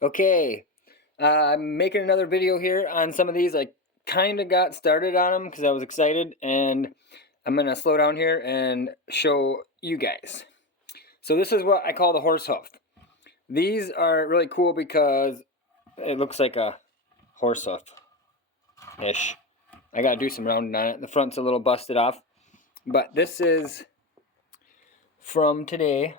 Okay, I'm making another video here on some of these. I kind of got started on them because I was excited, and I'm going to slow down here and show you guys. So this is what I call the horse hoof. These are really cool because it looks like a horse hoof-ish. I got to do some rounding on it. The front's a little busted off, but this is from today.